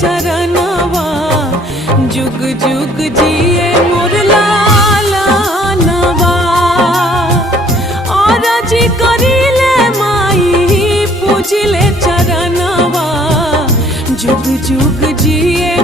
चरणवा जुग जुग जिए मोर लालनवा। और जी करिले माई पूजिले चरणवा जुग जुग जिए